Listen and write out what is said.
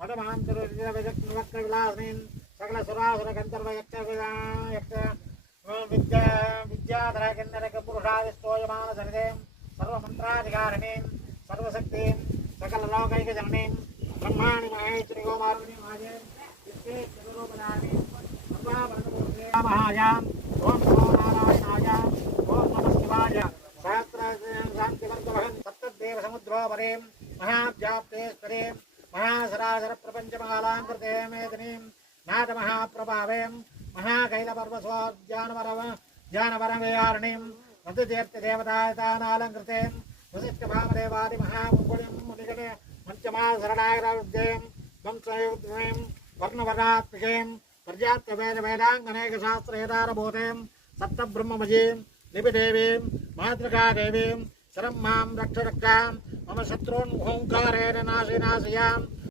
मदमान्तरविजक्तविलासिनीं सकलसुरासुरगन्धर्वयक्ष विद्या विद्याधरकिन्नरकपुरुषादिस्तोयमानसरिते सर्वमन्त्राधिकारिणीं सर्वशक्तिं सकललोकैकजननीं ब्रह्माणि महेश्वरी गोमारुणीं माजे विश्वे चतुरोपदानि सर्वाभरणमूर्ते महायाम् ओं नमो नारायणाय ओं नमः शिवाय सहस्र शान्तिवर्गवहन् सप्तदेव समुद्रो वरें महाब्जाप्तेश्वरीं महासरासर प्रपंचमालां कृते मेदिनीं नाथ महाप्रभावें महाकैलपर्वस्वाज्ञानवरविहारिणीं मधुतीर्थदेवतायतानालङ्कृतें वसिष्ठभामदेवादि महामुकुलिं मुनिगणे पञ्चमाशरणायराब्दें वंशयुग्मीं वर्णवर्णात्मिकें पर्याप्तवेदवेदाङ्गनेकशास्त्रेदारभूतें सप्तब्रह्ममजीं लिपिदेवीं मातृकादेवीं शरं मां रक्ष रक्षां मम शत्रून् ओङ्कारेण नाशयाम्